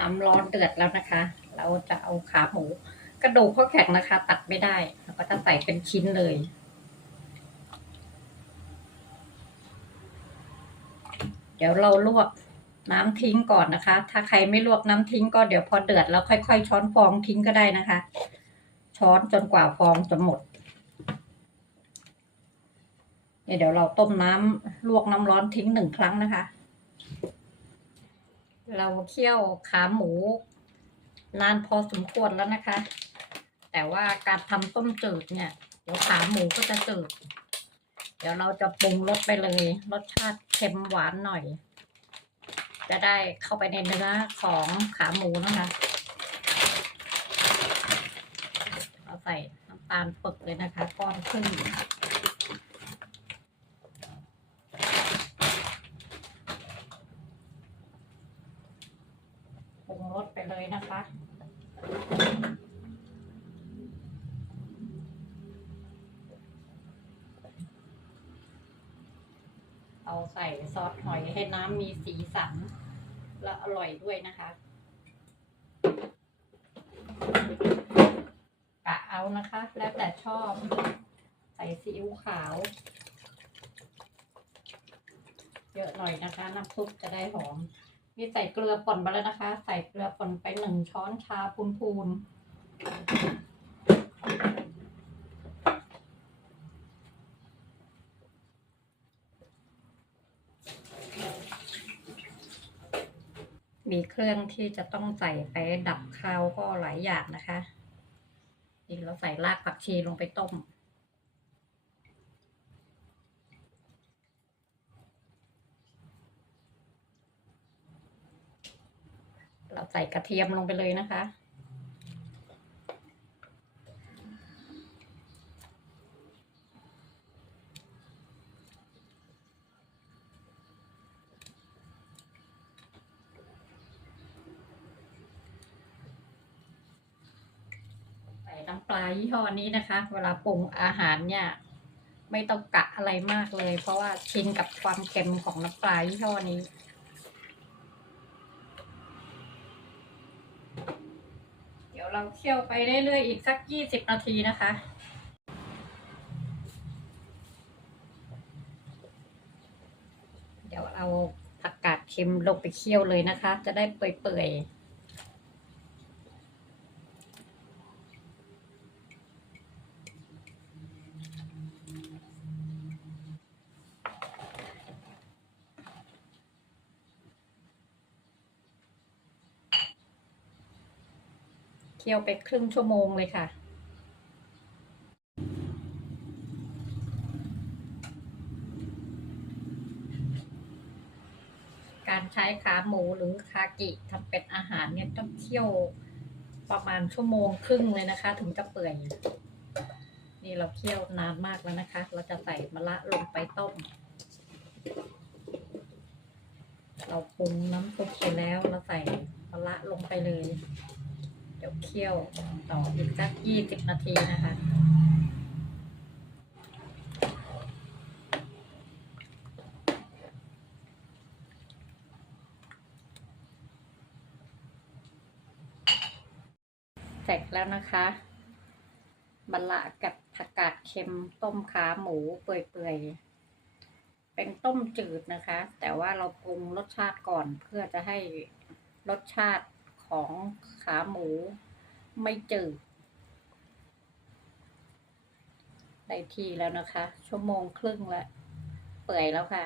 น้ำร้อนเดือดแล้วนะคะ เราจะเอาขาหมู กระดูกเขาแข็งนะคะ ตัดไม่ได้เราก็จะใส่เป็นชิ้นเลยเดี๋ยวเราลวกน้ำทิ้งก่อนนะคะ ถ้าใครไม่ลวกน้ำทิ้งก็เดี๋ยวพอเดือดแล้วค่อยๆ ช้อนฟองทิ้งก็ได้นะคะ ช้อนจนกว่าฟองจะหมดเนี่ยเดี๋ยวเราต้มน้ำลวกน้ำร้อนทิ้งหนึ่งครั้งนะคะ เราเคี่ยวขาหมู นานพอสมควรแล้วนะคะ แต่ว่าการทำต้มจืดเนี่ย เดี๋ยวขาหมูก็จะจืด เดี๋ยวเราจะปรุงรสไปเลย รสชาติเค็มหวานหน่อย จะได้เข้าไปในเนื้อของขาหมูนะคะเอาใส่น้ำตาลปึกเลยนะคะ ก้อนครึ่ง รุงรสไปเลยนะคะเอาใส่ซอสหอยให้น้ำมีสีสัน และอร่อยด้วยนะคะกะเอานะคะ แล้วแต่ชอบ ใส่ซีอิ๊วขาว เยอะหน่อยนะคะ น้ำซุปจะได้หอม นี่ใส่เกลือป่นไปแล้วนะคะ ใส่เกลือป่นไปหนึ่งช้อนชาพูนๆ มีเครื่องที่จะต้องใส่ไปดับคาวก็หลายอย่างนะคะนี่เราใส่รากผักชีลงไปต้ม เรา ใส่กระเทียมลงไปเลยนะคะ ใส่น้ำปลายี่ห้อนี้นะคะ เวลาปรุงอาหารเนี่ยไม่ต้องกะอะไรมากเลย เพราะว่าชินกับความเค็มของน้ำปลายี่ห้อนี้ เราเคี่ยวไปเรื่อยๆอีกสักยี่สิบนาทีนะคะ เดี๋ยวเอาผักกาดเค็มลงไปเคี่ยวเลยนะคะ จะได้เปื่อยๆ เคี่ยวไปครึ่งชั่วโมงเลยค่ะ การใช้ขาหมูหรือคากิทำเป็นอาหารเนี่ยต้องเคี่ยวประมาณชั่วโมงครึ่งเลยนะคะ ถึงจะเปื่อย นี่เราเคี่ยวนานมากแล้วนะคะ เราจะใส่มะระลงไปต้ม เราปรุงน้ำซุปไปแล้วเราใส่มะระลงไปเลย เคี่ยวต่ออีกสักยี่สิบนาทีนะคะ เสร็จแล้วนะคะมะละกับผักกาดเค็มต้มขาหมูเปื่อยๆ เป็นต้มจืดนะคะ แต่ว่าเราปรุงรสชาติก่อนเพื่อจะให้รสชาติของขาหมู ไม่เจอ ได้ทีแล้วนะคะ ชั่วโมงครึ่งแล้วเปื่อยแล้วค่ะ